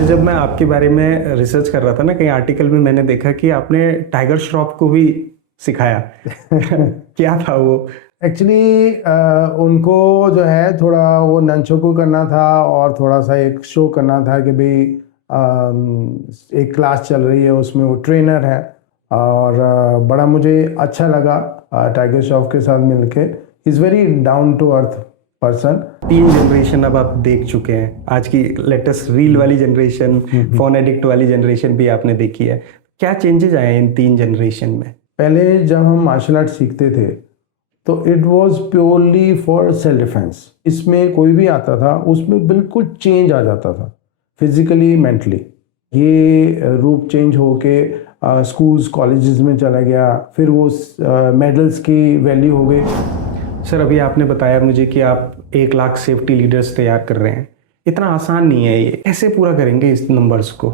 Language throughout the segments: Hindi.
सर जब मैं आपके बारे में रिसर्च कर रहा था ना, कई आर्टिकल में मैंने देखा कि आपने टाइगर श्रॉफ को भी सिखाया। क्या था वो? एक्चुअली उनको जो है थोड़ा वो नंचोकू करना था और थोड़ा सा एक शो करना था कि भाई एक क्लास चल रही है, उसमें वो ट्रेनर है और बड़ा मुझे अच्छा लगा टाइगर श्रॉफ के साथ मिलके। Is very down to earth person. 3 generation अब आप देख चुके हैं, आज की लेटेस्ट रील वाली जनरेशन, फोन एडिक्ट वाली जनरेशन भी आपने देखी है। क्या चेंजेस आए इन 3 जनरेशन में? पहले जब हम मार्शल आर्ट सीखते थे तो it was purely for self defence. इसमें कोई भी आता था उसमें बिल्कुल चेंज आ जाता था, फिजिकली मेंटली। ये रूप चेंज होके स्कूल्स कॉलेजेस में चला गया, फिर वो मेडल्स की वैल्यू हो गई। सर अभी आपने बताया मुझे कि आप 1 लाख सेफ्टी लीडर्स तैयार कर रहे हैं। इतना आसान नहीं है, ये कैसे पूरा करेंगे इस नंबर्स को?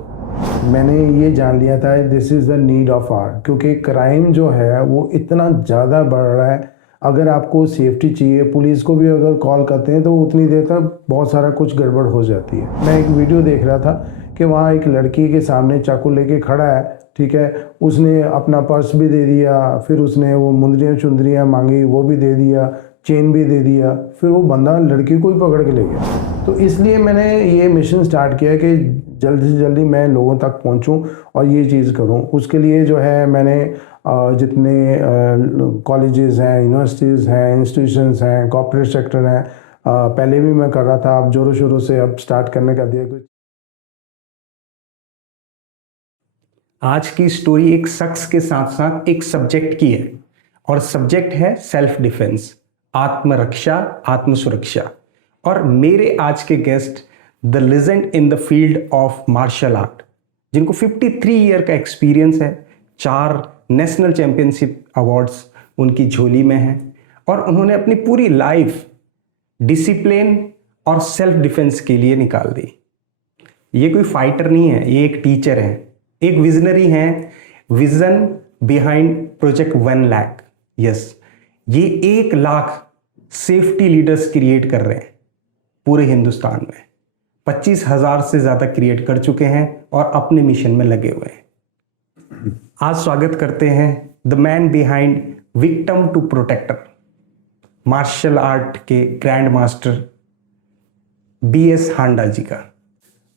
मैंने ये जान लिया था this is the need of hour, क्योंकि क्राइम जो है वो इतना ज़्यादा बढ़ रहा है। अगर आपको सेफ्टी चाहिए, पुलिस को भी अगर कॉल करते हैं तो उतनी देर तक बहुत सारा कुछ गड़बड़ हो जाती है। मैं एक वीडियो देख रहा था कि वहाँ एक लड़की के सामने चाकू लेके खड़ा है, ठीक है, उसने अपना पर्स भी दे दिया, फिर उसने वो मुंदरियाँ चुंदरियाँ मांगी, वो भी दे दिया, चेन भी दे दिया, फिर वो बंदा लड़की को ही पकड़ के ले गया। तो इसलिए मैंने ये मिशन स्टार्ट किया कि जल्दी से जल्दी मैं लोगों तक पहुंचूं और ये चीज़ करूं। उसके लिए जो है मैंने जितने कॉलेजेस हैं, यूनिवर्सिटीज़ हैं, इंस्टीट्यूशंस हैं, कॉर्पोरेट सेक्टर हैं, पहले भी मैं कर रहा था, अब जोरों शोरों से अब स्टार्ट करने का दिया कुछ। आज की स्टोरी एक शख्स के साथ साथ एक सब्जेक्ट की है, और सब्जेक्ट है सेल्फ डिफेंस, आत्मरक्षा, आत्मसुरक्षा। और मेरे आज के guest the legend in the field of martial art, जिनको 53 ईयर का एक्सपीरियंस है, 4 नेशनल चैंपियनशिप अवार्ड्स उनकी झोली में हैं, और उन्होंने अपनी पूरी लाइफ डिसिप्लिन और सेल्फ डिफेंस के लिए निकाल दी। ये कोई फाइटर नहीं है, ये एक टीचर है, एक विजनरी हैं। Vision behind project 1 lakh. Yes, ये 1 लाख सेफ्टी लीडर्स क्रिएट कर रहे हैं पूरे हिंदुस्तान में। 25,000 से ज्यादा क्रिएट कर चुके हैं और अपने मिशन में लगे हुए हैं। आज स्वागत करते हैं the man behind victim to protector, martial art के grand master BS Handa ji का।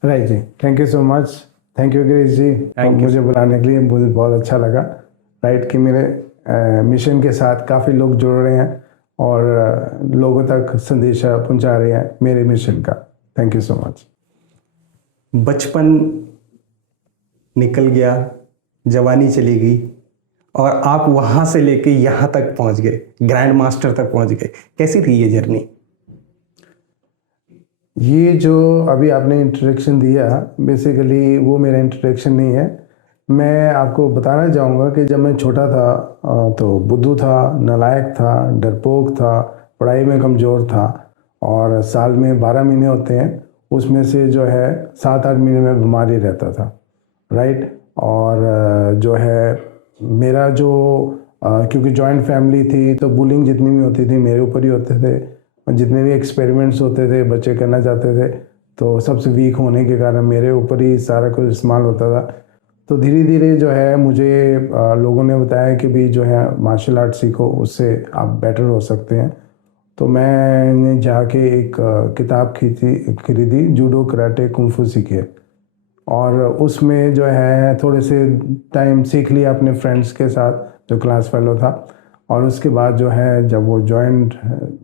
Right ji, thank you so much. Thank you Girish ji, मुझे बुलाने के लिए मुझे बहुत अच्छा लगा। राइट कि मेरे मिशन के साथ काफ़ी लोग जुड़ रहे हैं और लोगों तक संदेशा पहुंचा रहे हैं मेरे मिशन का। Thank you so much. बचपन निकल गया, जवानी चली गई, और आप वहां से लेके यहां तक पहुंच गए, ग्रैंड मास्टर तक पहुंच गए। कैसी थी ये जर्नी? ये जो अभी आपने इंट्रोडक्शन दिया, बेसिकली वो मेरा इंट्रोडक्शन नहीं है। मैं आपको बताना चाहूँगा कि जब मैं छोटा था तो बुद्धू था, नालायक था, डरपोक था, पढ़ाई में कमज़ोर था, और साल में 12 महीने होते हैं, उसमें से जो है 7-8 महीने में बीमारी रहता था। राइट, और जो है मेरा जो क्योंकि जॉइंट फैमिली थी तो बुलिंग जितनी भी होती थी मेरे ऊपर ही होते थे, और जितने भी एक्सपेरिमेंट्स होते थे बच्चे करना चाहते थे तो सबसे वीक होने के कारण मेरे ऊपर ही सारा कुछ इस्तेमाल होता था। तो धीरे धीरे जो है मुझे लोगों ने बताया कि भी जो है मार्शल आर्ट सीखो, उससे आप बेटर हो सकते हैं। तो मैंने जाके एक किताब खरीदी, जूडो कराटे कुंफू सीखे, और उसमें जो है थोड़े से टाइम सीख लिया अपने फ्रेंड्स के साथ जो क्लास फेलो था। और उसके बाद जो है जब वो जॉइंट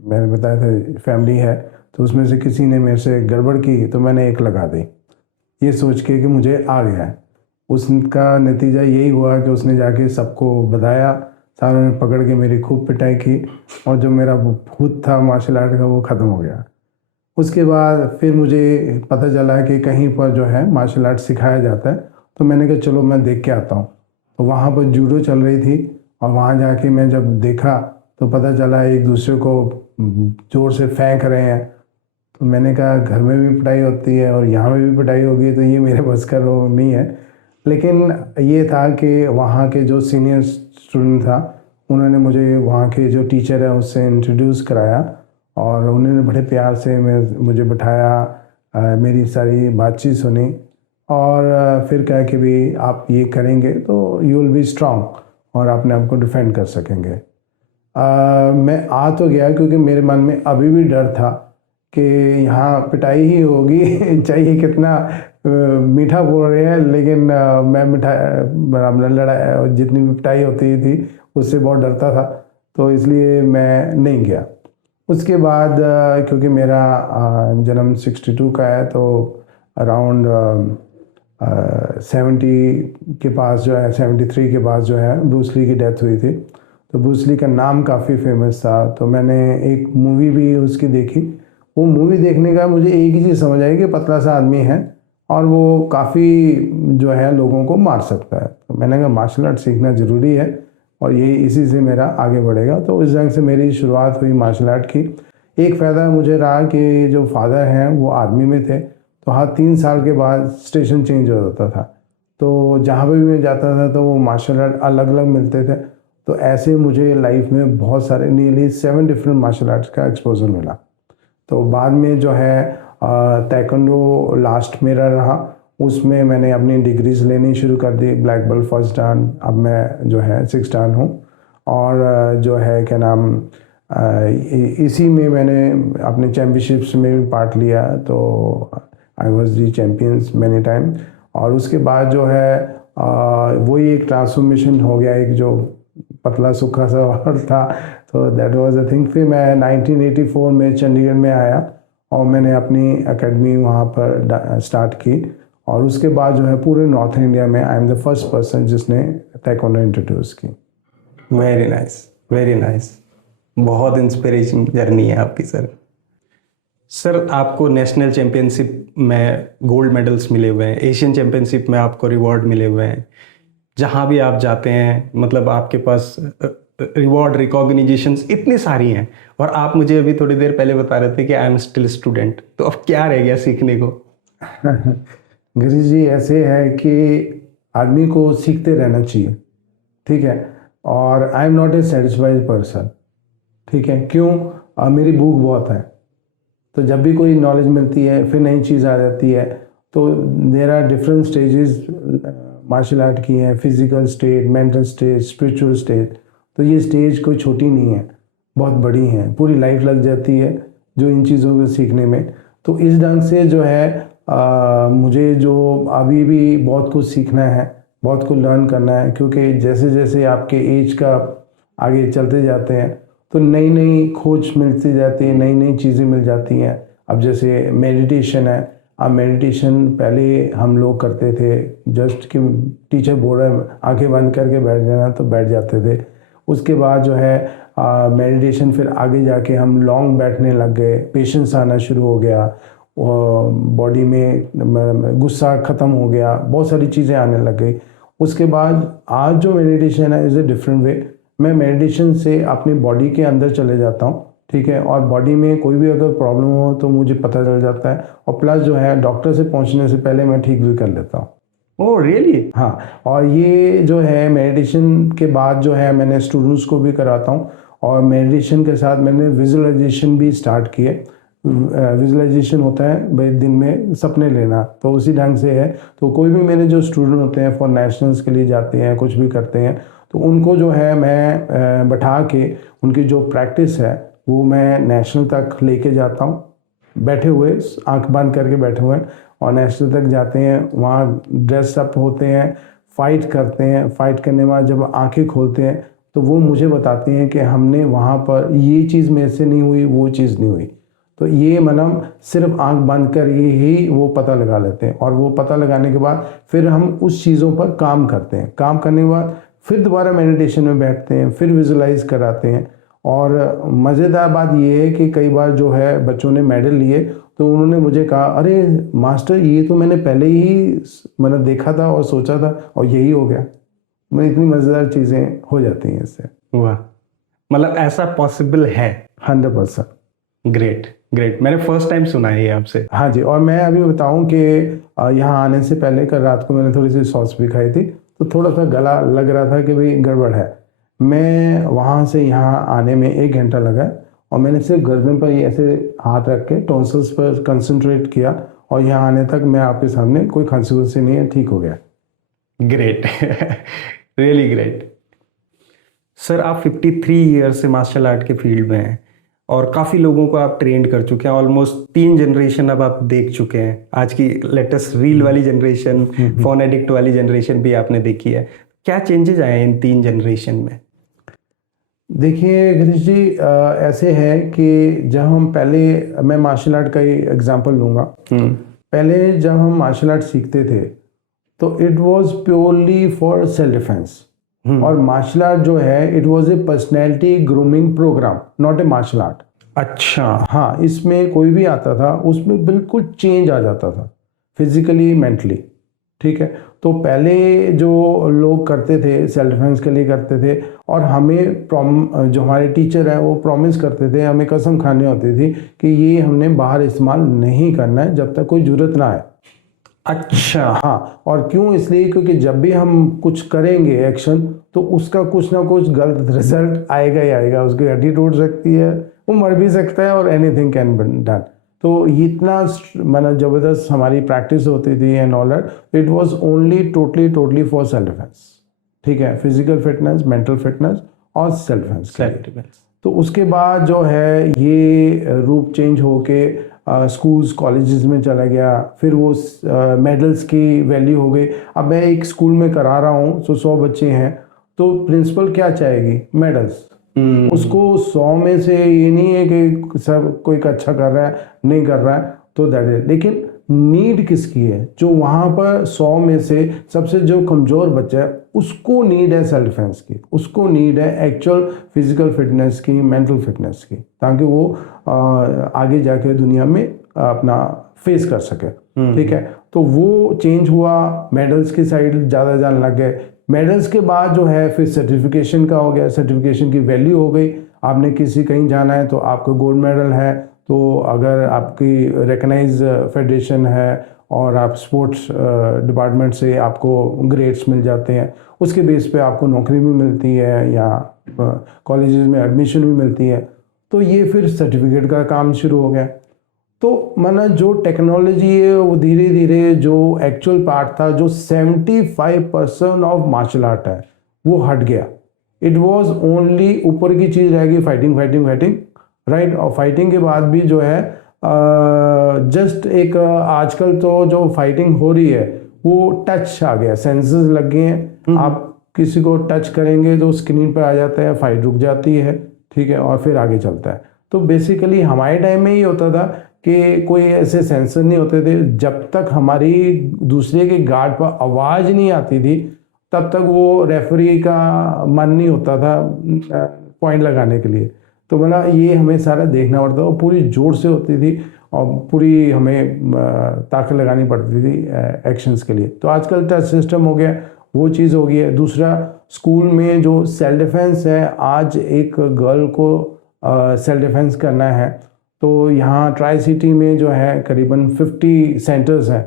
मैंने बताया था फैमिली है, तो उसमें से किसी ने मेरे से गड़बड़ की तो मैंने एक लगा दी, ये सोच के कि मुझे आ गया है। उसका नतीजा यही हुआ कि उसने जाके सबको बताया, सारों ने पकड़ के मेरी खूब पिटाई की, और जो मेरा भूत था मार्शल आर्ट का वो ख़त्म हो गया। उसके बाद फिर मुझे पता चला कि कहीं पर जो है मार्शल आर्ट सिखाया जाता है, तो मैंने कहा चलो मैं देख के आता हूँ। तो वहाँ पर जूडो चल रही थी, और वहाँ जाके मैं जब देखा तो पता चला एक दूसरे को ज़ोर से फेंक रहे हैं। तो मैंने कहा घर में भी पिटाई होती है और यहाँ में भी पिटाई होगी, तो ये मेरे बस का रोग नहीं है। लेकिन ये था कि वहाँ के जो सीनियर स्टूडेंट था, उन्होंने मुझे वहाँ के जो टीचर है उससे इंट्रोड्यूस कराया, और उन्होंने बड़े प्यार से मुझे बिठाया, मेरी सारी बातचीत सुनी, और फिर कहा कि भी आप ये करेंगे तो यू विल बी स्ट्रांग और अपने आप को डिफेंड कर सकेंगे। मैं आ तो गया क्योंकि मेरे मन में अभी भी डर था कि यहाँ पिटाई ही होगी चाहिए कितना मीठा बोल रहे हैं, लेकिन मैं लड़ाई जितनी भी पिटाई होती थी उससे बहुत डरता था, तो इसलिए मैं नहीं गया। उसके बाद क्योंकि मेरा जन्म 62 का है, तो अराउंड 70 के पास जो है, 73 के पास जो है ब्रूस ली की डेथ हुई थी। तो ब्रूस ली का नाम काफ़ी फेमस था, तो मैंने एक मूवी भी उसकी देखी। वो मूवी देखने का मुझे एक ही चीज़ समझ आई कि पतला सा आदमी है और वो काफ़ी जो है लोगों को मार सकता है। तो मैंने कहा मार्शल आर्ट सीखना ज़रूरी है और ये इसी से मेरा आगे बढ़ेगा। तो इस ढंग से मेरी शुरुआत हुई मार्शल आर्ट की। एक फ़ायदा मुझे रहा कि जो फादर हैं वो आर्मी में थे, तो हर 3 साल के बाद स्टेशन चेंज हो जाता था, तो जहाँ पे भी मैं जाता था तो वो मार्शल आर्ट अलग अलग मिलते थे। तो ऐसे मुझे लाइफ में बहुत सारे नियरली 7 डिफरेंट मार्शल आर्ट्स का एक्सपोजर मिला। तो बाद में जो है ताइक्वांडो लास्ट मेरा रहा, उसमें मैंने अपनी डिग्रीज लेनी शुरू कर दी, ब्लैक बेल्ट फर्स्ट डान, अब मैं जो है 6 डान हूँ। और जो है क्या नाम इसी में मैंने अपने चैम्पियनशिप्स में भी पार्ट लिया, तो I was the champions many time. और उसके बाद जो है वही एक ट्रांसफॉर्मेशन हो गया, एक जो पतला सूखा सा और था, तो दैट वाज द थिंग। फिर मैं 1984 में चंडीगढ़ में आया और मैंने अपनी एकेडमी वहाँ पर स्टार्ट की। और उसके बाद जो है पूरे नॉर्थ इंडिया में I am the first person जिसने ताइक्वांडो इंट्रोड्यूस की। Very nice, very nice. बहुत इंस्पिरेशन जर्नी है आपकी सर। सर आपको नेशनल चैम्पियनशिप में गोल्ड मेडल्स मिले हुए हैं, एशियन चैम्पियनशिप में आपको रिवॉर्ड मिले हुए हैं, जहाँ भी आप जाते हैं मतलब आपके पास रिवॉर्ड रिकॉग्निशंस इतनी सारी हैं, और आप मुझे अभी थोड़ी देर पहले बता रहे थे कि आई एम स्टिल स्टूडेंट। तो अब क्या रह गया सीखने को? गिरीश जी, ऐसे है कि आदमी को सीखते रहना चाहिए, ठीक है। और I am not a satisfied person, ठीक है। क्यों? मेरी भूख बहुत है, तो जब भी कोई नॉलेज मिलती है फिर नई चीज़ आ जाती है। तो there are different stages martial art की हैं, physical state, mental state, spiritual state. तो ये स्टेज कोई छोटी नहीं है, बहुत बड़ी है, पूरी लाइफ लग जाती है जो इन चीज़ों को सीखने में। तो इस ढंग से जो है मुझे जो अभी भी बहुत कुछ सीखना है, बहुत कुछ लर्न करना है, क्योंकि जैसे जैसे आपके एज का आगे चलते जाते हैं तो नई नई खोज मिलती जाती है, नई नई चीज़ें मिल जाती हैं। अब जैसे मेडिटेशन है, अब मेडिटेशन पहले हम लोग करते थे जस्ट कि टीचर बोल रहे हैं आंखें बंद करके बैठ जाना तो बैठ जाते थे। उसके बाद जो है मेडिटेशन फिर आगे जाके हम लॉन्ग बैठने लग गए, पेशेंस आना शुरू हो गया, बॉडी में गुस्सा ख़त्म हो गया, बहुत सारी चीज़ें आने लग गई। उसके बाद आज जो मेडिटेशन है इज़ ए डिफरेंट वे। मैं मेडिटेशन से अपनी बॉडी के अंदर चले जाता हूँ, ठीक है, और बॉडी में कोई भी अगर प्रॉब्लम हो तो मुझे पता चल जाता है, और प्लस जो है डॉक्टर से पहुँचने से पहले मैं ठीक भी कर लेता हूँ। Oh really? हाँ, और ये जो है मेडिटेशन के बाद जो है मैंने स्टूडेंट्स को भी कराता हूँ, और मेडिटेशन के साथ मैंने विजुअलाइजेशन भी स्टार्ट किए। विजुअलाइजेशन होता है भाई दिन में सपने लेना, तो उसी ढंग से है। तो कोई भी मेरे जो स्टूडेंट होते हैं फॉर नेशनल्स के लिए जाते हैं, कुछ भी करते हैं, तो उनको जो है मैं बैठा के उनकी जो प्रैक्टिस है वो मैं नेशनल तक लेके जाता हूँ, बैठे हुए आंख बंद करके बैठे हुए, और नेशनल तक जाते हैं, वहाँ ड्रेस अप होते हैं, फाइट करते हैं। फाइट करने के बाद जब आंखें खोलते हैं तो वो मुझे बताते हैं कि हमने वहाँ पर ये चीज़ मेरे से नहीं हुई, वो चीज़ नहीं हुई। तो ये मतलब सिर्फ आंख बंद कर ही वो पता लगा लेते हैं, और वो पता लगाने के बाद फिर हम उस चीज़ों पर काम करते हैं। काम करने के बाद फिर दोबारा मेडिटेशन में बैठते हैं, फिर विजुलाइज कराते हैं। और मज़ेदार बात ये है कि कई बार जो है बच्चों ने मेडल लिए तो उन्होंने मुझे कहा, अरे मास्टर ये तो मैंने पहले ही मतलब देखा था और सोचा था और यही हो गया। मैं इतनी मज़ेदार चीज़ें हो जाती हैं इससे। वाह, मतलब ऐसा पॉसिबल है? 100%। ग्रेट ग्रेट, मैंने फर्स्ट टाइम सुना है ये आपसे। हाँ जी, और मैं अभी बताऊं कि यहाँ आने से पहले कल रात को मैंने थोड़ी सी सॉस भी खाई थी, तो थोड़ा सा गला लग रहा था कि भाई गड़बड़ है। मैं वहाँ से यहाँ आने में 1 घंटा लगा, और मैंने सिर्फ गर्दन पर ऐसे हाथ रख के टॉन्सिल्स पर कंसंट्रेट किया, और यहाँ आने तक मैं आपके सामने कोई कंसिक्वेंस नहीं है, ठीक हो गया। Great, really great. सर आप 53 ईयर से मार्शल आर्ट के फील्ड में हैं और काफ़ी लोगों को आप ट्रेंड कर चुके हैं, ऑलमोस्ट 3 जनरेशन अब आप देख चुके हैं। आज की लेटेस्ट रील वाली जनरेशन, फोन एडिक्ट वाली जनरेशन भी आपने देखी है। क्या चेंजेस आए इन 3 जनरेशन में? देखिए गिरीश जी, ऐसे है कि जब हम पहले, मैं मार्शल आर्ट का ही एग्जांपल लूँगा। पहले जब हम मार्शल आर्ट सीखते थे तो it was purely for self defence, और मार्शल आर्ट जो है it was a personality grooming programme, not a martial art. अच्छा। हाँ, इसमें कोई भी आता था उसमें बिल्कुल चेंज आ जाता था, फिजिकली मेंटली। ठीक है, तो पहले जो लोग करते थे सेल्फ डिफेंस के लिए करते थे, और हमें जो हमारे टीचर हैं वो प्रॉमिस करते थे, हमें कसम खानी होती थी कि ये हमने बाहर इस्तेमाल नहीं करना है जब तक कोई ज़रूरत ना आए। अच्छा। हाँ, और क्यों? इसलिए क्योंकि जब भी हम कुछ करेंगे एक्शन तो उसका कुछ ना कुछ गलत रिजल्ट आएगा ही आएगा। उसकी हड्डी टूट सकती है, वो मर भी सकता है, और एनीथिंग कैन बी डन। तो इतना मतलब ज़बरदस्त हमारी प्रैक्टिस होती थी and all that. It was only totally for self defence. ठीक है, फिजिकल फिटनेस, मेंटल फिटनेस और सेल्फ डिफेंस। तो उसके बाद जो है ये रूप चेंज होके स्कूल्स कॉलेजेस में चला गया, फिर वो मेडल्स की वैल्यू हो गई। अब मैं एक स्कूल में करा रहा हूँ तो 100 बच्चे हैं, तो प्रिंसिपल क्या चाहेगी? मेडल्स। उसको 100 में से ये नहीं है कि सब कोई अच्छा कर रहा है नहीं कर रहा है, तो दैट इज। लेकिन नीड किसकी है? जो वहाँ पर 100 में से सबसे जो कमज़ोर बच्चा है उसको नीड है सेल्फ डिफेंस की, उसको नीड है एक्चुअल फिजिकल फिटनेस की, मेंटल फिटनेस की, ताकि वो आगे जाके दुनिया में अपना फेस कर सके। ठीक है, तो वो चेंज हुआ, मेडल्स की साइड ज़्यादा जाने लग गए। मेडल्स के बाद जो है फिर सर्टिफिकेशन का हो गया, सर्टिफिकेशन की वैल्यू हो गई। आपने किसी कहीं जाना है तो आपको गोल्ड मेडल है, तो अगर आपकी रिकग्नाइज फेडरेशन है और आप स्पोर्ट्स डिपार्टमेंट से आपको ग्रेड्स मिल जाते हैं, उसके बेस पे आपको नौकरी भी मिलती है या कॉलेजेस में एडमिशन भी मिलती है। तो ये फिर सर्टिफिकेट का काम शुरू हो गया। तो माना जो टेक्नोलॉजी है वो धीरे धीरे जो एक्चुअल पार्ट था, जो 75% ऑफ मार्शल आर्ट है, वो हट गया। इट वाज ओनली ऊपर की चीज़ रह गई, फाइटिंग फाइटिंग फाइटिंग, राइट। और फाइटिंग के बाद भी जो है जस्ट एक आजकल तो जो फाइटिंग हो रही है वो टच आ गया, सेंसर्स लग गए हैं। आप किसी को टच करेंगे तो स्क्रीन पर आ जाता है, फाइट रुक जाती है। ठीक है, और फिर आगे चलता है। तो बेसिकली हमारे टाइम में ही होता था कि कोई ऐसे सेंसर नहीं होते थे, जब तक हमारी दूसरे के गार्ड पर आवाज़ नहीं आती थी तब तक वो रेफरी का मन नहीं होता था पॉइंट लगाने के लिए। तो मतलब ये हमें सारा देखना पड़ता था, और पूरी जोर से होती थी और पूरी हमें ताकत लगानी पड़ती थी एक्शंस के लिए। तो आजकल टच सिस्टम हो गया, वो चीज़ हो गई है। दूसरा, स्कूल में जो सेल्फ डिफेंस है, आज एक गर्ल को सेल्फ डिफेंस करना है तो यहाँ ट्राई सिटी में जो है करीबन 50 सेंटर्स हैं।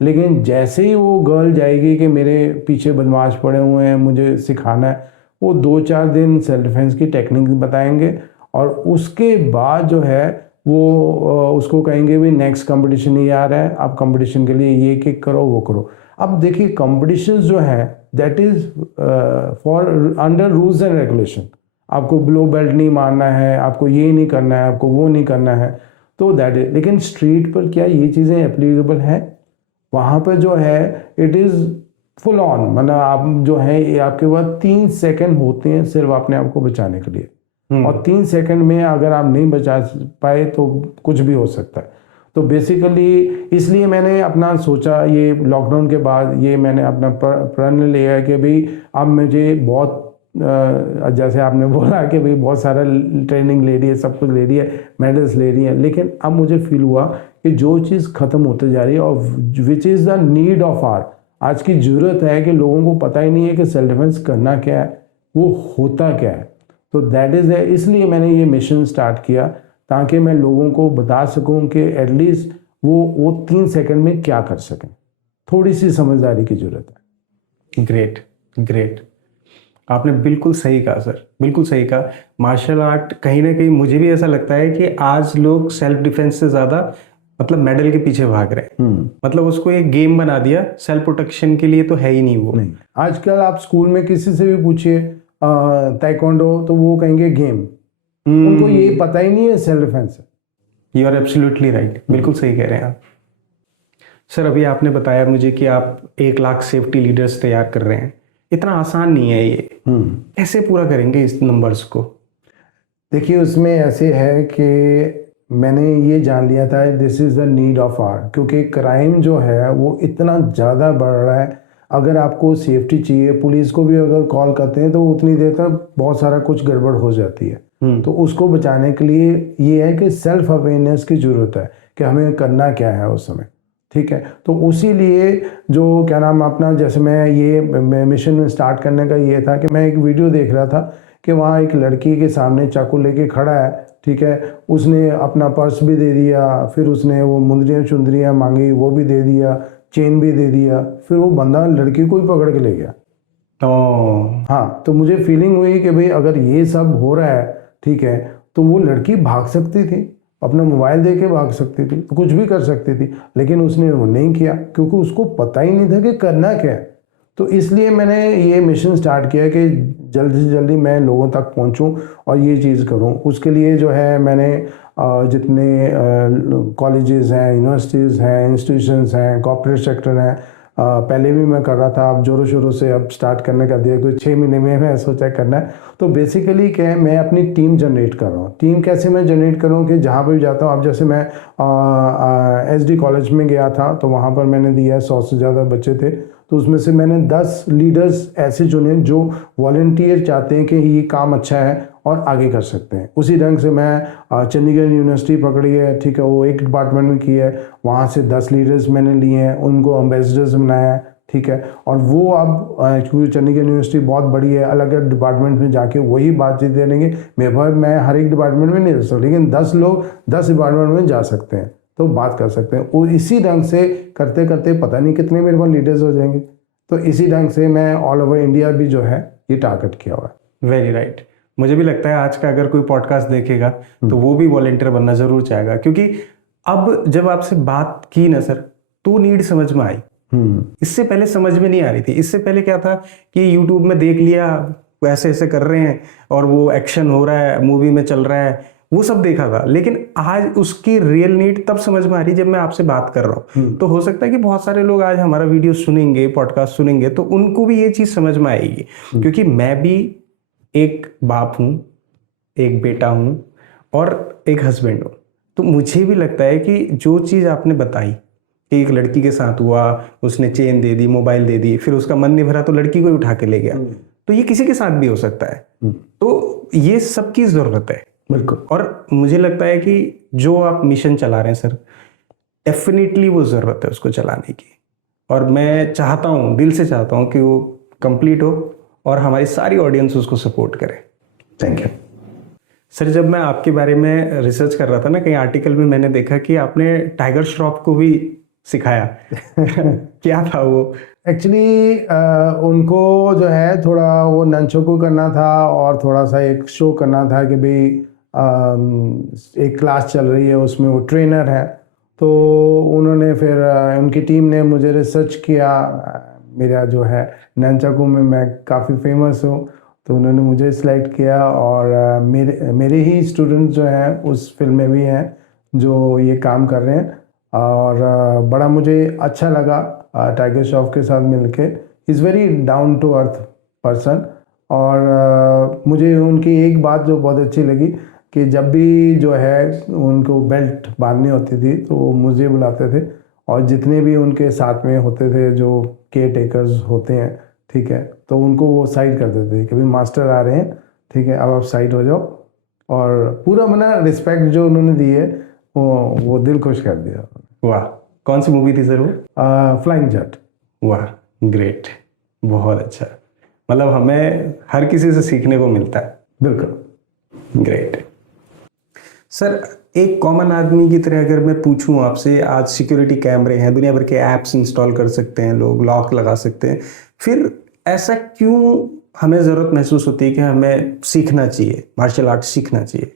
लेकिन जैसे ही वो गर्ल जाएगी कि मेरे पीछे बदमाश पड़े हुए हैं, मुझे सिखाना है, वो 2-4 दिन सेल्फ डिफेंस की टेक्निक बताएंगे, और उसके बाद जो है वो उसको कहेंगे भी नेक्स्ट कंपटीशन नहीं आ रहा है, आप कंपटीशन के लिए ये किक करो वो करो। अब देखिए कंपटीशंस जो है that is for under rules and regulation. आपको ब्लो बेल्ट नहीं मारना है, आपको ये नहीं करना है, आपको वो नहीं करना है, तो दैट इज। लेकिन स्ट्रीट पर क्या ये चीज़ें एप्लीकेबल हैं? वहाँ पर जो है इट इज़ फुल ऑन, मतलब आप जो है आपके पास 3 सेकंड होते हैं सिर्फ अपने आप को बचाने के लिए, और 3 सेकंड में अगर आप नहीं बचा पाए तो कुछ भी हो सकता है। तो बेसिकली इसलिए मैंने अपना सोचा, ये लॉकडाउन के बाद ये मैंने अपना प्रण लिया है कि भाई अब मुझे बहुत जैसे आपने बोला कि भाई बहुत सारा ट्रेनिंग ले रही है, सब कुछ ले रही है, मेडल्स ले रही है, लेकिन अब मुझे फील हुआ कि जो चीज़ ख़त्म होते जा रही है और which is the need of hour, आज की ज़रूरत है कि लोगों को पता ही नहीं है कि सेल्फ डिफेंस करना क्या है, वो होता क्या है। तो दैट इज़ है, इसलिए मैंने ये मिशन स्टार्ट किया ताकि मैं लोगों को बता सकूं कि एटलीस्ट वो 3 सेकंड में क्या कर सकें। थोड़ी सी समझदारी की ज़रूरत है। ग्रेट ग्रेट, आपने बिल्कुल सही कहा सर, बिल्कुल सही कहा। मार्शल आर्ट कहीं ना कहीं मुझे भी ऐसा लगता है कि आज लोग सेल्फ डिफेंस से ज़्यादा मतलब मेडल के पीछे भाग रहे हैं। मतलब उसको एक गेम बना दिया, सेल्फ प्रोटेक्शन के लिए तो है ही नहीं वो। नहीं, आजकल आप स्कूल में किसी से भी पूछिए ताइक्वांडो, तो वो कहेंगे गेम। उनको ये पता ही नहीं है self defence. You are absolutely right, बिल्कुल सही कह रहे हैं आप। सर अभी आपने बताया मुझे कि आप 1 लाख सेफ्टी लीडर्स तैयार कर रहे हैं। इतना आसान नहीं है ये, कैसे पूरा करेंगे इस नंबर्स को? देखिए, उसमें ऐसे है कि मैंने ये जान लिया था this is the need of hour, क्योंकि क्राइम जो है वो इतना ज़्यादा बढ़ रहा है। अगर आपको सेफ्टी चाहिए, पुलिस को भी अगर कॉल करते हैं तो उतनी देर तक बहुत सारा कुछ गड़बड़ हो जाती है। तो उसको बचाने के लिए ये है कि सेल्फ अवेयरनेस की ज़रूरत है कि हमें करना क्या है उस समय। ठीक है, तो उसी लिए जो क्या नाम अपना, जैसे मैं ये मिशन में स्टार्ट करने का ये था कि मैं एक वीडियो देख रहा था कि वहाँ एक लड़की के सामने चाकू लेके खड़ा है। ठीक है, उसने अपना पर्स भी दे दिया, फिर उसने वो मुंदरियाँ चुंदरियाँ मांगी, वो भी दे दिया, चेन भी दे दिया, फिर वो बंदा लड़की को ही पकड़ के ले गया। हाँ, तो मुझे फीलिंग हुई कि भाई अगर ये सब हो रहा है, ठीक है, तो वो लड़की भाग सकती थी, अपना मोबाइल दे के भाग सकती थी, कुछ भी कर सकती थी, लेकिन उसने वो नहीं किया क्योंकि उसको पता ही नहीं था कि करना क्या है। तो इसलिए मैंने ये मिशन स्टार्ट किया कि जल्दी से जल्दी मैं लोगों तक पहुंचूं और ये चीज़ करूं। उसके लिए जो है मैंने जितने कॉलेजेस हैं, यूनिवर्सिटीज़ हैं, इंस्टीट्यूशंस हैं, कॉर्पोरेट सेक्टर हैं, पहले भी मैं कर रहा था, अब जोरों शोरों से अब स्टार्ट करने का दिया, कोई 6 महीने में मैं सोचा करना है। तो बेसिकली क्या है, मैं अपनी टीम जनरेट कर रहा हूँ। टीम कैसे मैं जनरेट कर रहा हूँ कि जहाँ पर भी जाता हूँ, अब जैसे मैं SD कॉलेज में गया था तो वहाँ पर मैंने दिया 100 से ज़्यादा बच्चे थे, तो उसमें से मैंने 10 लीडर्स ऐसे चुने जो वॉलंटियर चाहते हैं कि ये काम अच्छा है और आगे कर सकते हैं। उसी ढंग से मैं चंडीगढ़ यूनिवर्सिटी पकड़ी है, ठीक है, वो एक डिपार्टमेंट में की है, वहाँ से 10 लीडर्स मैंने लिए हैं, उनको एम्बेसडर्स बनाया है। ठीक है, और वो अब क्योंकि चंडीगढ़ यूनिवर्सिटी बहुत बड़ी है, अलग अलग डिपार्टमेंट में जाके वही बातचीत करेंगे। मैं हर एक डिपार्टमेंट में नहीं जा सकता, लेकिन 10 लोग 10 डिपार्टमेंट में जा सकते हैं, तो बात कर सकते हैं। और इसी ढंग से करते करते पता नहीं कितने मेरे पास लीडर्स हो जाएंगे। तो इसी ढंग से मैं ऑल ओवर इंडिया भी जो है ये टारगेट किया हुआ है। Very right. मुझे भी लगता है आज का अगर कोई पॉडकास्ट देखेगा तो वो भी वॉलंटियर बनना जरूर चाहेगा, क्योंकि अब जब आपसे बात की ना सर, तो नीड समझ में आई। इससे पहले समझ में नहीं आ रही थी। इससे पहले क्या था कि यूट्यूब में देख लिया, ऐसे ऐसे कर रहे हैं और वो एक्शन हो रहा है, मूवी में चल रहा है, वो सब देखा था। लेकिन आज उसकी रियल नीड तब समझ में आ रही जब मैं आपसे बात कर रहा हूँ। तो हो सकता है कि बहुत सारे लोग आज हमारा वीडियो सुनेंगे, पॉडकास्ट सुनेंगे, तो उनको भी ये चीज समझ में आएगी। क्योंकि मैं भी एक बाप हूँ, एक बेटा हूँ और एक हस्बैंड हूँ। तो मुझे भी लगता है कि जो चीज़ आपने बताई कि एक लड़की के साथ हुआ, उसने चेन दे दी, मोबाइल दे दी, फिर उसका मन नहीं भरा तो लड़की को ही उठा के ले गया, तो ये किसी के साथ भी हो सकता है। तो ये सबकी ज़रूरत है, बिल्कुल। और मुझे लगता है कि जो आप मिशन चला रहे हैं सर, डेफिनेटली वो ज़रूरत है उसको चलाने की। और मैं चाहता हूँ, दिल से चाहता हूँ कि वो कंप्लीट हो और हमारी सारी ऑडियंस उसको सपोर्ट करे। Thank you sir. जब मैं आपके बारे में रिसर्च कर रहा था ना, कहीं आर्टिकल में मैंने देखा कि आपने टाइगर श्रॉफ को भी सिखाया। क्या था वो? एक्चुअली उनको जो है थोड़ा वो नंचोकू करना था और थोड़ा सा एक शो करना था कि भाई एक क्लास चल रही है, उसमें वो ट्रेनर है। तो उन्होंने फिर उनकी टीम ने मुझे रिसर्च किया। मेरा जो है नंचाकू में मैं काफ़ी फेमस हूँ, तो उन्होंने मुझे सिलेक्ट किया और मेरे ही स्टूडेंट्स जो हैं उस फिल्म में भी हैं जो ये काम कर रहे हैं। और बड़ा मुझे अच्छा लगा टाइगर श्रॉफ के साथ मिलके। Is very down to earth person. और मुझे उनकी एक बात जो बहुत अच्छी लगी कि जब भी जो है उनको बेल्ट बांधनी होती थी तो वो मुझे बुलाते थे, और जितने भी उनके साथ में होते थे जो केयर टेकर्स होते हैं, ठीक है, तो उनको वो साइड कर देते थे कि भाई मास्टर आ रहे हैं, ठीक है, अब आप साइड हो जाओ। और पूरा मना रिस्पेक्ट जो उन्होंने दी है वो दिल खुश कर दिया। वाह, कौन सी मूवी थी सर वो? फ्लाइंग जट। वाह, ग्रेट, बहुत अच्छा। मतलब हमें हर किसी से सीखने को मिलता है। बिल्कुल। Great sir. एक कॉमन आदमी की तरह अगर मैं पूछूं आपसे, आज सिक्योरिटी कैमरे हैं, दुनिया भर के ऐप्स इंस्टॉल कर सकते हैं लोग, लॉक लगा सकते हैं, फिर ऐसा क्यों हमें ज़रूरत महसूस होती है कि हमें सीखना चाहिए, मार्शल आर्ट सीखना चाहिए?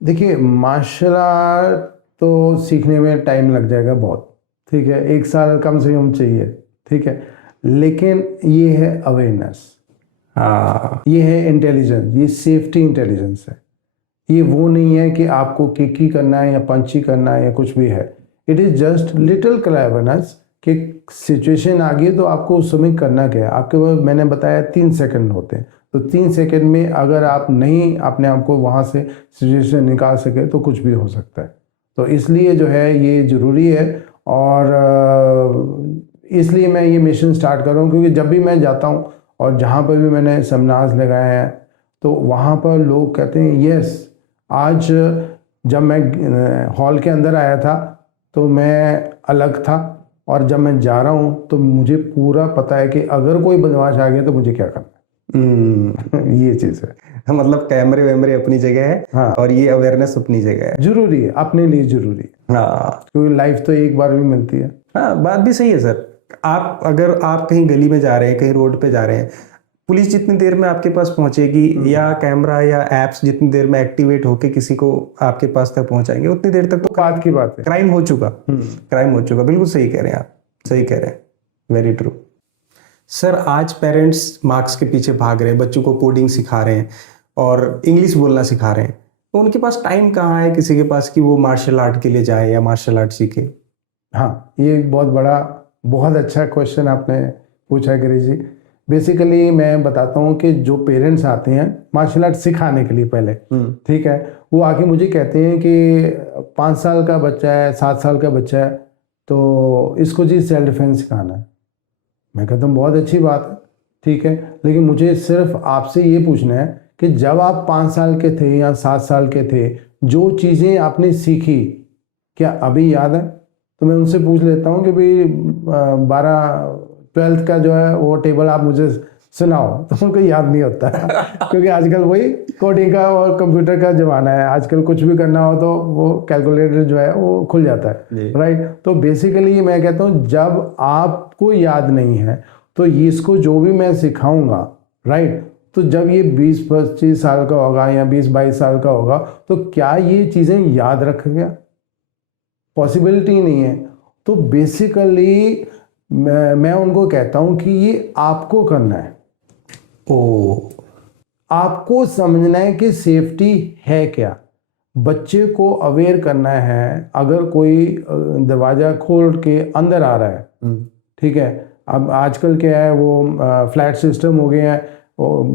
देखिए, मार्शल आर्ट तो सीखने में टाइम लग जाएगा बहुत, ठीक है, 1 साल कम से कम चाहिए, ठीक है। लेकिन ये है अवेयरनेस, हाँ, ये है इंटेलिजेंस, ये सेफ्टी इंटेलिजेंस है। ये वो नहीं है कि आपको किक ही करना है या पंच ही करना है या कुछ भी है। It is just little cleverness कि सिचुएशन आ गई तो आपको उस समय करना क्या है। आपके पास मैंने बताया 3 सेकंड होते हैं, तो 3 सेकंड में अगर आप नहीं अपने आप को वहाँ से सिचुएशन निकाल सके तो कुछ भी हो सकता है। तो इसलिए जो है ये ज़रूरी है, और इसलिए मैं ये मिशन स्टार्ट कर रहा हूँ, क्योंकि जब भी मैं जाता हूँ और जहाँ पर भी मैंने सेमिनार्स लगाए हैं तो वहाँ पर लोग कहते हैं यस। आज जब मैं हॉल के अंदर आया था तो मैं अलग था, और जब मैं जा रहा हूँ तो मुझे पूरा पता है कि अगर कोई बदमाश आ गया तो मुझे क्या करना है। ये चीज़ है। मतलब कैमरे वैमरे अपनी जगह है, हाँ। और ये अवेयरनेस अपनी जगह है। जरूरी है, अपने लिए जरूरी है, हाँ क्योंकि लाइफ तो एक बार भी मिलती है। हाँ, बात भी सही है सर। अगर आप कहीं गली में जा रहे हैं, कहीं रोड पे जा रहे हैं, पुलिस जितनी देर में आपके पास पहुंचेगी या कैमरा या एप्स जितनी देर में एक्टिवेट होके किसी को आपके पास तक पहुंचाएंगे, उतनी देर तक तो बात की बात है, क्राइम हो चुका। क्राइम हो चुका, बिल्कुल सही कह रहे हैं आप, सही कह रहे हैं, वेरी ट्रू। सर आज पेरेंट्स मार्क्स के पीछे भाग रहे हैं, बच्चों को कोडिंग सिखा रहे हैं और इंग्लिश बोलना सिखा रहे हैं, तो उनके पास टाइम कहाँ है किसी के पास कि वो मार्शल आर्ट के लिए जाए या मार्शल आर्ट सीखे? हाँ, ये एक बहुत अच्छा क्वेश्चन आपने पूछा गिरीश जी। बेसिकली मैं बताता हूँ कि जो पेरेंट्स आते हैं मार्शल आर्ट सिखाने के लिए पहले, ठीक है, वो आके मुझे कहते हैं कि 5 साल का बच्चा है, 7 साल का बच्चा है, तो इसको जी सेल्फ डिफेंस सिखाना है। मैं कहता हूँ बहुत अच्छी बात है, ठीक है, लेकिन मुझे सिर्फ आपसे ये पूछना है कि जब आप 5 साल के थे या 7 साल के थे, जो चीज़ें आपने सीखी क्या अभी याद है? तो मैं उनसे पूछ लेता हूँ कि भाई 12th का जो है वो टेबल आप मुझे सुनाओ, तो उनको याद नहीं होता क्योंकि आजकल वही कोडिंग का और कंप्यूटर का ज़माना है। आजकल कुछ भी करना हो तो वो कैलकुलेटर जो है वो खुल जाता है, राइट। तो बेसिकली मैं कहता हूँ जब आपको याद नहीं है तो इसको जो भी मैं सिखाऊंगा, राइट, तो जब ये 20-25 साल का होगा या 20-22 साल का होगा तो क्या ये चीज़ें याद रखेगा? पॉसिबिलिटी नहीं है। तो बेसिकली मैं उनको कहता हूं कि ये आपको करना है। आपको समझना है कि सेफ्टी है क्या, बच्चे को अवेयर करना है। अगर कोई दरवाज़ा खोल के अंदर आ रहा है, ठीक है, अब आजकल क्या है वो फ्लैट सिस्टम हो गया है,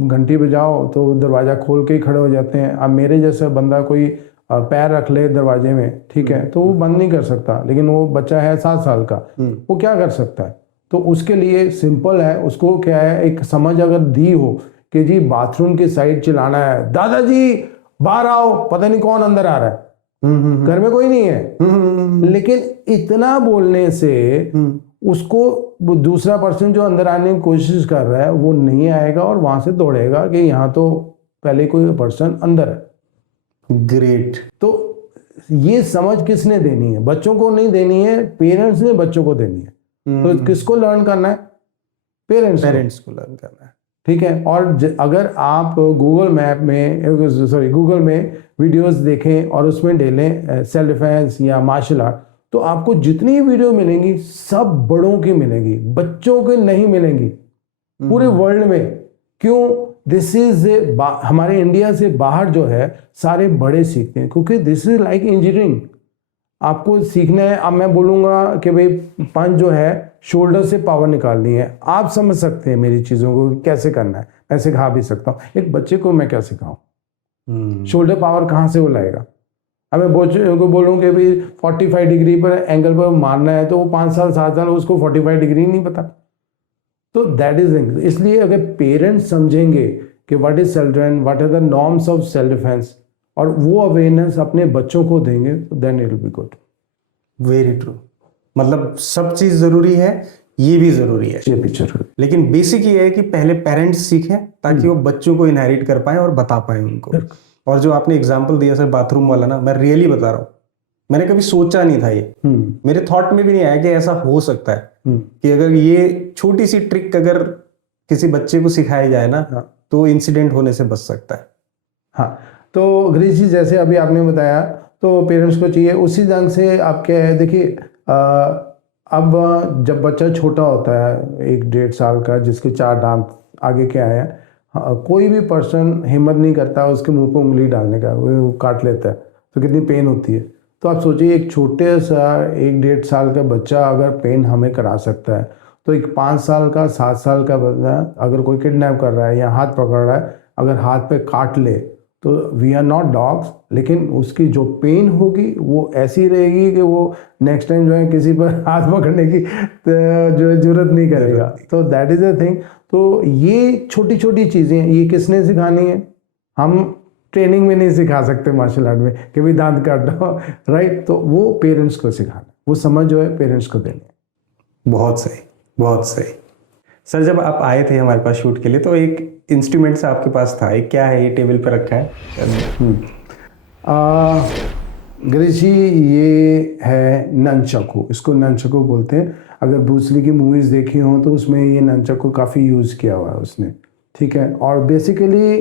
घंटी बजाओ तो दरवाज़ा खोल के ही खड़े हो जाते हैं। अब मेरे जैसा बंदा कोई पैर रख ले दरवाजे में, ठीक है, तो वो बंद नहीं कर सकता, लेकिन वो बच्चा है 7 साल का, वो क्या कर सकता है? तो उसके लिए सिंपल है, उसको क्या है, एक समझ अगर दी हो कि जी बाथरूम की साइड चिल्लाना है, दादाजी बाहर आओ, पता नहीं कौन अंदर आ रहा है, घर में कोई नहीं है, लेकिन इतना बोलने से उसको वो दूसरा पर्सन जो अंदर आने की कोशिश कर रहा है वो नहीं आएगा और वहां से दौड़ेगा कि यहाँ तो पहले कोई पर्सन अंदर है। ग्रेट। तो ये समझ किसने देनी है? बच्चों को नहीं देनी है, पेरेंट्स ने बच्चों को देनी है। तो किसको लर्न करना है? पेरेंट्स को लर्न करना है, ठीक है। और अगर आप गूगल में वीडियोस देखें और उसमें डालें सेल्फ डिफेंस या मार्शल आर्ट, तो आपको जितनी वीडियो मिलेंगी सब बड़ों की मिलेंगी, बच्चों के नहीं मिलेंगी पूरे वर्ल्ड में। क्यों? दिस इज हमारे इंडिया से बाहर जो है सारे बड़े सीखते हैं, क्योंकि दिस इज लाइक इंजीनियरिंग। आपको सीखना है। अब मैं बोलूंगा कि भाई पंच जो है शोल्डर से पावर निकालनी है, आप समझ सकते हैं मेरी चीज़ों को कैसे करना है, मैं सिखा भी सकता हूँ। एक बच्चे को मैं क्या सिखाऊं? शोल्डर पावर कहाँ से वो लाएगा? अब मैं बच्चे को बोलूँ कि भाई 45 डिग्री पर एंगल पर मारना है, तो वो 5 साल 7 साल उसको 45 डिग्री नहीं पता। तो दैट इज, इसलिए अगर पेरेंट्स समझेंगे कि what is self defence, what are the norms of self defence, और वो अवेयरनेस अपने बच्चों को देंगे, then it will be good. Very true. मतलब सब चीज जरूरी है, ये भी जरूरी है, ये भी जरूरी, लेकिन बेसिक ये है कि पहले पेरेंट्स सीखें ताकि वो बच्चों को इनहेरिट कर पाए और बता पाए उनको। और जो आपने एग्जांपल दिया सर बाथरूम वाला ना, मैं रियली बता रहा हूँ, मैंने कभी सोचा नहीं था, ये मेरे थॉट में भी नहीं आया कि ऐसा हो सकता है कि अगर ये छोटी सी ट्रिक अगर किसी बच्चे को सिखाई जाए ना, तो इंसिडेंट होने से बच सकता है। हाँ, तो गिरीश जी जैसे अभी आपने बताया, तो पेरेंट्स को चाहिए उसी ढंग से। आप क्या है, देखिए अब जब बच्चा छोटा होता है 1-1.5 साल का, जिसके 4 दांत आगे के आए हैं, कोई भी पर्सन हिम्मत नहीं करता उसके मुंह पे उंगली डालने का, वो काट लेता है, तो कितनी पेन होती है। तो आप सोचिए एक छोटे सा 1-1.5 साल का बच्चा अगर पेन हमें करा सकता है, तो एक 5 साल का 7 साल का बंदा अगर कोई किडनैप कर रहा है या हाथ पकड़ रहा है, अगर हाथ पे काट ले, तो वी आर नॉट डॉग्स, लेकिन उसकी जो पेन होगी वो ऐसी रहेगी कि वो नेक्स्ट टाइम जो है किसी पर हाथ पकड़ने की जो जरूरत नहीं करेगा। तो दैट इज़ द थिंग। तो ये छोटी छोटी चीज़ें ये किसने सिखानी है? हम ट्रेनिंग में नहीं सिखा सकते मार्शल आर्ट में कि भाई दांत काट दो, राइट? तो वो पेरेंट्स को सिखाना, वो समझ जो है पेरेंट्स को देनी है। बहुत सही, बहुत सही। सर जब आप आए थे हमारे पास शूट के लिए तो एक इंस्ट्रूमेंट सा आपके पास था, एक क्या है ये टेबल पर रखा है? गिरीश जी, ये है ननचकू, इसको ननचकू बोलते हैं। अगर ब्रूस ली की मूवीज़ देखी हो तो उसमें ये ननचकू काफ़ी यूज़ किया हुआ है उसने, ठीक है। और बेसिकली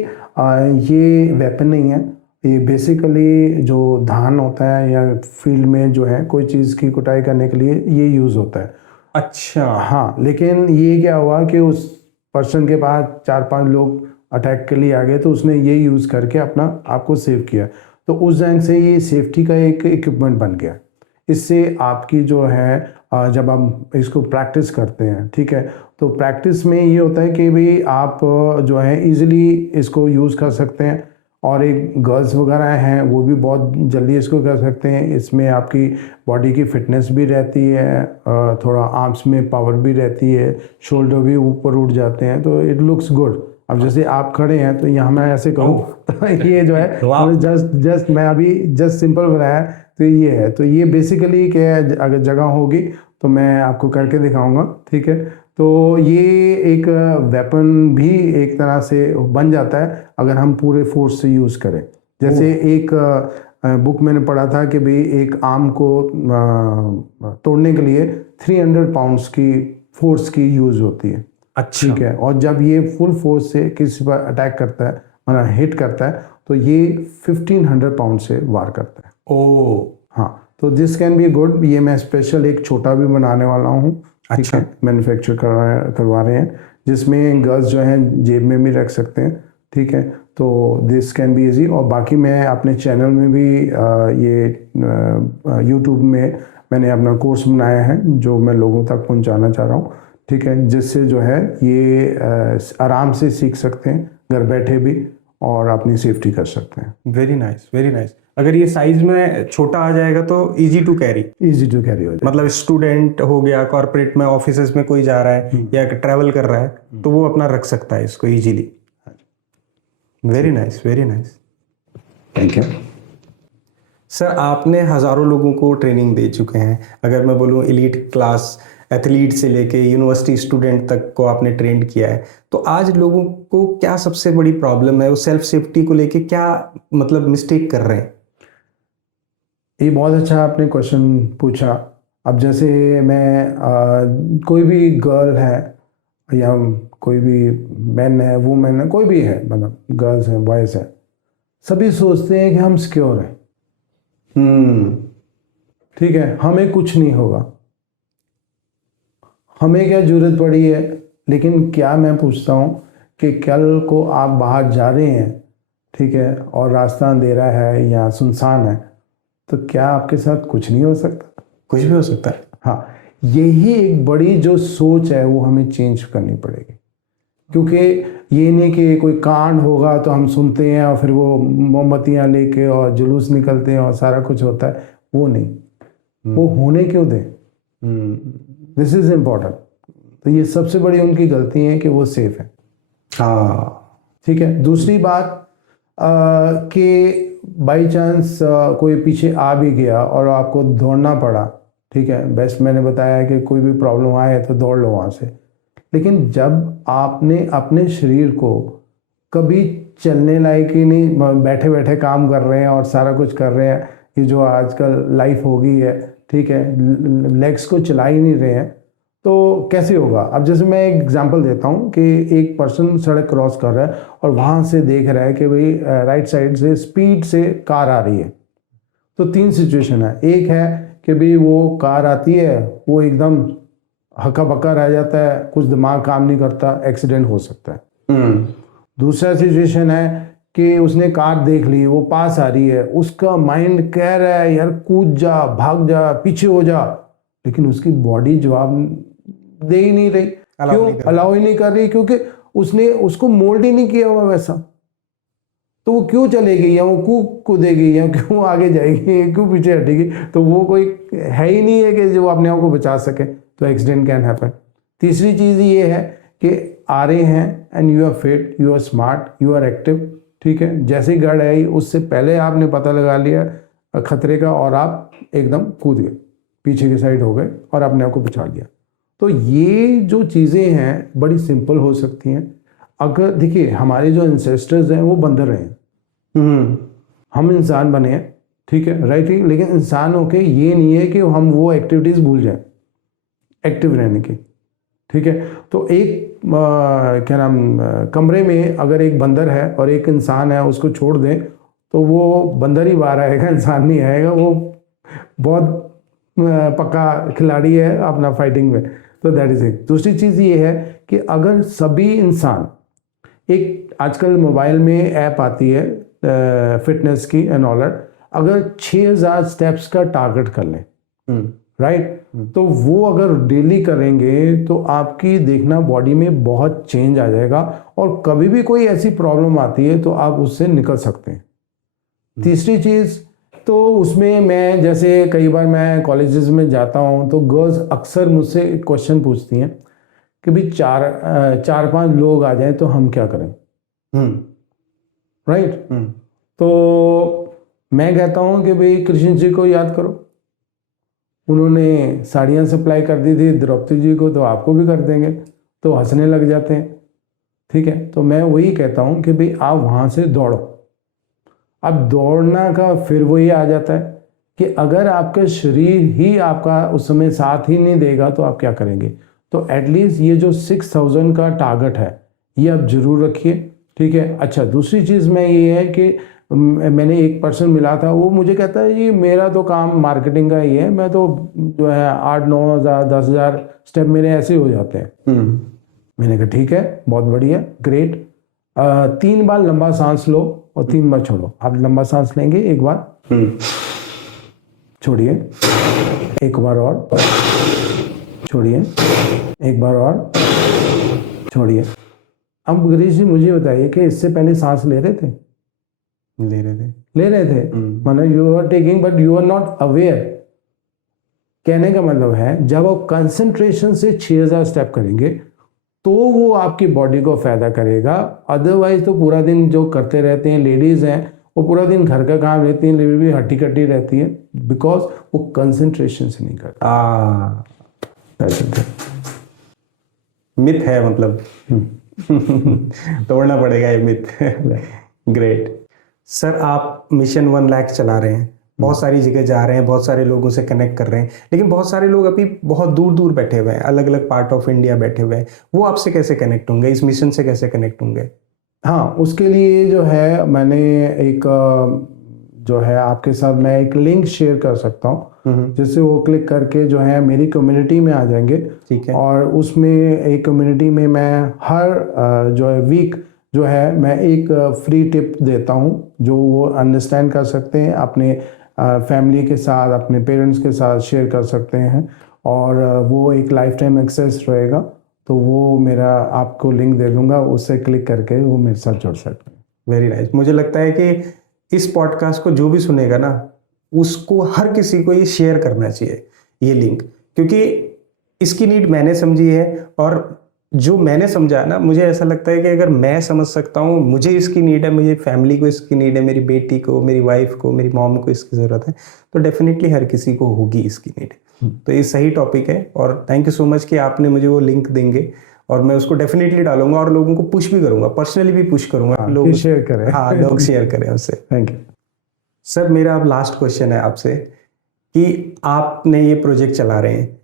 ये वेपन नहीं है, ये बेसिकली जो धान होता है या फील्ड में जो है कोई चीज़ की कुटाई करने के लिए ये यूज़ होता है। अच्छा। हाँ, लेकिन ये क्या हुआ कि उस पर्सन के पास 4-5 लोग अटैक के लिए आ गए, तो उसने ये यूज़ करके अपना आपको सेव किया। तो उस जंग से ये सेफ्टी का एक इक्विपमेंट बन गया। इससे आपकी जो है जब हम इसको प्रैक्टिस करते हैं, ठीक है, तो प्रैक्टिस में ये होता है कि भाई आप जो है इजीली इसको यूज़ कर सकते हैं। और एक गर्ल्स वगैरह हैं वो भी बहुत जल्दी इसको कर सकते हैं। इसमें आपकी बॉडी की फिटनेस भी रहती है, थोड़ा आर्म्स में पावर भी रहती है, शोल्डर भी ऊपर उठ जाते हैं, तो इट लुक्स गुड। अब जैसे आप खड़े हैं तो यहाँ मैं ऐसे करूँ तो ये जो है जस्ट मैं अभी जस्ट सिंपल बनाया, तो ये है। तो ये बेसिकली क्या है, अगर जगह होगी तो मैं आपको करके दिखाऊंगा, ठीक है। तो ये एक वेपन भी एक तरह से बन जाता है अगर हम पूरे फोर्स से यूज़ करें। जैसे एक बुक मैंने पढ़ा था कि भाई एक आर्म को तोड़ने के लिए 300 पाउंड्स की फोर्स की यूज़ होती है। अच्छा। ठीक है। और जब ये फुल फोर्स से किसी पर अटैक करता है, मतलब हिट करता है, तो ये 1500 पाउंड से वार करता है। ओ हाँ, तो दिस कैन बी गुड। ये मैं स्पेशल एक छोटा भी बनाने वाला हूँ, अच्छा। मैन्युफैक्चर करवा रहे हैं, जिसमें गर्ल्स जो हैं जेब में भी रख सकते हैं, ठीक है। तो दिस कैन बी इजी। और बाकी मैं अपने चैनल में भी ये यूट्यूब में मैंने अपना कोर्स बनाया है जो मैं लोगों तक पहुंचाना चाह रहा हूँ, ठीक है, जिससे जो है ये आराम से सीख सकते हैं घर बैठे भी और अपनी सेफ्टी कर सकते हैं। Very nice, very nice. अगर ये साइज में छोटा आ जाएगा तो इजी टू कैरी हो जाएगा। मतलब स्टूडेंट हो गया, कॉर्पोरेट में ऑफिसेज में कोई जा रहा है या ट्रैवल कर रहा है तो वो अपना रख सकता है इसको easily. Very nice, very nice. Thank you sir. आपने हज़ारों लोगों को ट्रेनिंग दे चुके हैं। अगर मैं बोलूँ एलीट क्लास एथलीट से लेके यूनिवर्सिटी स्टूडेंट तक को आपने ट्रेंड किया है, तो आज लोगों को क्या सबसे बड़ी प्रॉब्लम है, वो सेल्फ सेफ्टी को लेके क्या मतलब मिस्टेक कर रहे हैं? ये बहुत अच्छा आपने क्वेश्चन पूछा। अब जैसे मैं कोई भी गर्ल है या कोई भी मैन है, वुमेन है, कोई भी है, मतलब गर्ल्स हैं, बॉयज़ हैं, सभी सोचते हैं कि हम सिक्योर हैं, ठीक है, हमें कुछ नहीं होगा, हमें क्या जरूरत पड़ी है। लेकिन क्या मैं पूछता हूँ कि कल को आप बाहर जा रहे हैं, ठीक है, और रास्ता अंधेरा है या सुनसान है, तो क्या आपके साथ कुछ नहीं हो सकता? कुछ भी हो सकता है। हाँ, यही एक बड़ी जो सोच है वो हमें चेंज करनी पड़ेगी। क्योंकि ये नहीं कि कोई कांड होगा तो हम सुनते हैं और फिर वो मोमबत्तियाँ लेके और जुलूस निकलते हैं और सारा कुछ होता है, वो नहीं, वो होने क्यों दें। This is important. तो ये सबसे बड़ी उनकी गलती है कि वो सेफ है। हाँ, ठीक है। दूसरी बात कि बाई चांस कोई पीछे आ भी गया और आपको दौड़ना पड़ा, ठीक है, बेस्ट मैंने बताया कि कोई भी प्रॉब्लम आए तो दौड़ लो वहाँ से। लेकिन जब आपने अपने शरीर को कभी चलने लायक ही नहीं, बैठे बैठे काम कर रहे हैं और सारा कुछ कर रहे हैं, ये जो आजकल लाइफ हो गई है, ठीक है, लेग्स को चला ही नहीं रहे हैं, तो कैसे होगा। अब जैसे मैं एक एग्जांपल देता हूँ कि एक पर्सन सड़क क्रॉस कर रहा है और वहाँ से देख रहा है कि भाई राइट साइड से स्पीड से कार आ रही है, तो 3 सिचुएशन है। एक है कि भाई वो कार आती है, वो एकदम हक्का बक्का रह जाता है, कुछ दिमाग काम नहीं करता, एक्सीडेंट हो सकता है। दूसरा सिचुएशन है कि उसने कार देख ली, वो पास आ रही है, उसका माइंड कह रहा है यार कूद जा, भाग जा, पीछे हो जा, लेकिन उसकी बॉडी जवाब दे ही नहीं रही। क्यों अलाउ ही नहीं कर रही? क्योंकि उसने उसको मोल्ड ही नहीं किया हुआ वैसा। तो वो क्यों चलेगी, या वो क्यों कूदेगी, या क्यों आगे जाएगी, क्यों पीछे हटेगी? तो वो कोई है ही नहीं है कि जो अपने आप को बचा सके। तो एक्सीडेंट कैन हैपन। तीसरी चीज़ ये है कि आ रहे हैं and you are fit, you are smart, you are active, ठीक है, जैसे ही गाड़ी आई उससे पहले आपने पता लगा लिया खतरे का और आप एकदम कूद गए, पीछे की साइड हो गए और अपने आप को बचा लिया। तो ये जो चीज़ें हैं बड़ी सिंपल हो सकती हैं। अगर देखिए हमारे जो एंसेस्टर्स हैं वो बंदर रहे हैं, हम इंसान बने हैं, ठीक है, राइट ही, लेकिन इंसान होके ये नहीं है कि हम वो एक्टिविटीज़ भूल जाएं एक्टिव रहने की, ठीक है। तो एक क्या नाम कमरे में अगर एक बंदर है और एक इंसान है, उसको छोड़ दें तो वो बंदर ही बाहर आएगा, इंसान नहीं आएगा। वो बहुत पक्का खिलाड़ी है अपना फाइटिंग में। तो दैट इज इट। दूसरी चीज़ ये है कि अगर सभी इंसान, एक आजकल मोबाइल में ऐप आती है फिटनेस की एंड ऑल, अगर 6000 स्टेप्स का टारगेट कर लें, राइट, तो वो अगर डेली करेंगे तो आपकी देखना बॉडी में बहुत चेंज आ जाएगा और कभी भी कोई ऐसी प्रॉब्लम आती है तो आप उससे निकल सकते हैं। तीसरी चीज़ तो उसमें मैं जैसे कई बार मैं कॉलेजेस में जाता हूँ तो गर्ल्स अक्सर मुझसे एक क्वेश्चन पूछती हैं कि भाई 4-5 लोग आ जाएं तो हम क्या करें, राइट। तो मैं कहता हूँ कि भाई कृष्ण जी को याद करो, उन्होंने साड़ियाँ सप्लाई कर दी थी द्रौपदी जी को, तो आपको भी कर देंगे। तो हंसने लग जाते हैं, ठीक है। तो मैं वही कहता हूँ कि भाई आप वहाँ से दौड़ो। अब दौड़ना का फिर वही आ जाता है कि अगर आपका शरीर ही आपका उस समय साथ ही नहीं देगा तो आप क्या करेंगे। तो एटलीस्ट ये जो 6000 का टारगेट है ये आप जरूर रखिए, ठीक है। अच्छा, दूसरी चीज़ में ये है कि मैंने एक पर्सन मिला था, वो मुझे कहता है जी मेरा तो काम मार्केटिंग का ही है, मैं तो जो है 8-9 हज़ार 10 हज़ार स्टेप मेरे ऐसे हो जाते हैं। मैंने कहा ठीक है, बहुत बढ़िया, ग्रेट। 3 बार लंबा सांस लो और 3 बार छोड़ो। आप लंबा सांस लेंगे, एक बार छोड़िए, एक बार और छोड़िए, एक बार और छोड़िए। अब गिरीश जी मुझे बताइए कि इससे पहले सांस ले रहे थे? ले रहे थे मतलब you are taking but you are not aware. कहने का मतलब है जब आप कंसंट्रेशन से 6000 स्टेप करेंगे तो वो आपकी बॉडी को फायदा करेगा। अदरवाइज तो पूरा दिन जो करते रहते हैं, लेडीज हैं वो पूरा दिन घर का काम रहती है, लेडी भी हट्टी कट्टी रहती है, बिकॉज वो कंसंट्रेशन से नहीं करती। मिथ है मतलब तोड़ना पड़ेगा ये मिथ। ग्रेट सर, आप मिशन 1 लाख चला रहे हैं, बहुत सारी जगह जा रहे हैं, बहुत सारे लोगों से कनेक्ट कर रहे हैं, लेकिन बहुत सारे लोग अभी बहुत दूर दूर बैठे हुए हैं, अलग अलग पार्ट ऑफ इंडिया बैठे हुए हैं। वो आपसे कैसे कनेक्ट होंगे, इस मिशन से कैसे कनेक्ट होंगे? हाँ, उसके लिए जो है मैंने एक जो है आपके साथ मैं एक लिंक शेयर कर सकता हूँ, जिससे वो क्लिक करके जो है मेरी कम्युनिटी में आ जाएंगे। ठीक है। और उसमें एक कम्युनिटी में मैं हर जो है वीक जो है मैं एक फ्री टिप देता हूँ जो वो अंडरस्टैंड कर सकते हैं, अपने फैमिली के साथ, अपने पेरेंट्स के साथ शेयर कर सकते हैं, और वो एक लाइफ टाइम एक्सेस रहेगा। तो वो मेरा आपको लिंक दे दूंगा, उससे क्लिक करके वो मेरे साथ जुड़ सकते हैं। Very nice. मुझे लगता है कि इस पॉडकास्ट को जो भी सुनेगा ना, उसको हर किसी को ये शेयर करना चाहिए ये लिंक, क्योंकि इसकी नीड मैंने समझी है, और जो मैंने समझा है ना, मुझे ऐसा लगता है कि अगर मैं समझ सकता हूँ, मुझे इसकी नीड है, मुझे फैमिली को इसकी नीड है, मेरी बेटी को, मेरी वाइफ को, मेरी मॉम को इसकी ज़रूरत है, तो डेफिनेटली हर किसी को होगी इसकी नीड। तो ये सही टॉपिक है, और थैंक यू सो मच कि आपने मुझे वो लिंक देंगे, और मैं उसको डेफिनेटली डालूंगा और लोगों को पुश भी करूंगा, पर्सनली भी पुश करूंगा, लोग शेयर करें। हाँ, लोग शेयर करें उससे। Thank you sir. मेरा अब लास्ट क्वेश्चन है आपसे कि आपने ये प्रोजेक्ट चला रहे हैं,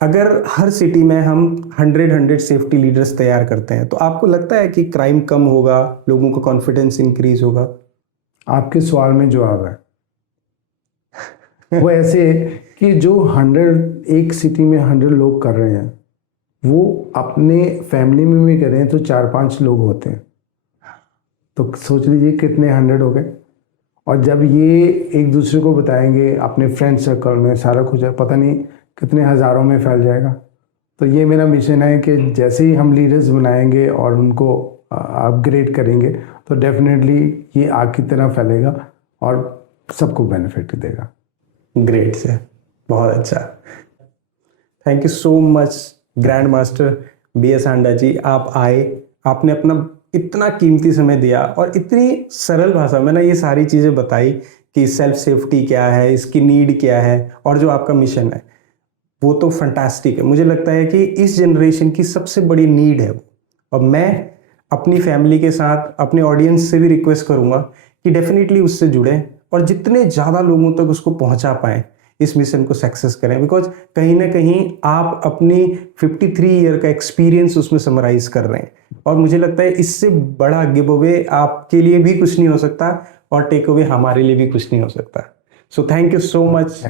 अगर हर सिटी में हम 100 सेफ्टी लीडर्स तैयार करते हैं तो आपको लगता है कि क्राइम कम होगा, लोगों का कॉन्फिडेंस इंक्रीज होगा? आपके सवाल में जवाब है। वो ऐसे कि जो 100 एक सिटी में 100 लोग कर रहे हैं, वो अपने फैमिली में भी करें तो 4-5 लोग होते हैं, तो सोच लीजिए कितने 100 हो गए। और जब ये एक दूसरे को बताएंगे अपने फ्रेंड सर्कल में, सारा कुछ है, पता नहीं कितने हज़ारों में फैल जाएगा। तो ये मेरा मिशन है कि जैसे ही हम लीडर्स बनाएंगे और उनको अपग्रेड करेंगे तो डेफिनेटली ये आग की तरह फैलेगा और सबको बेनिफिट देगा। ग्रेट सर, बहुत अच्छा। Thank you so much grand master BS Handa जी। आप आए, आपने अपना इतना कीमती समय दिया और इतनी सरल भाषा में ना ये सारी चीज़ें बताई कि सेल्फ सेफ्टी क्या है, इसकी नीड क्या है और जो आपका मिशन है वो तो फंटास्टिक है। मुझे लगता है कि इस जनरेशन की सबसे बड़ी नीड है वो। और मैं अपनी फैमिली के साथ अपने ऑडियंस से भी रिक्वेस्ट करूंगा कि डेफिनेटली उससे जुड़ें और जितने ज़्यादा लोगों तक उसको पहुंचा पाएं, इस मिशन को सक्सेस करें। बिकॉज कहीं ना कहीं आप अपनी 53 ईयर का एक्सपीरियंस उसमें समराइज कर रहे हैं और मुझे लगता है इससे बड़ा गिव अवे आपके लिए भी कुछ नहीं हो सकता और टेक अवे हमारे लिए भी कुछ नहीं हो सकता। So thank you so much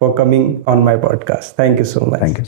for coming on my podcast. Thank you so much. Thank you.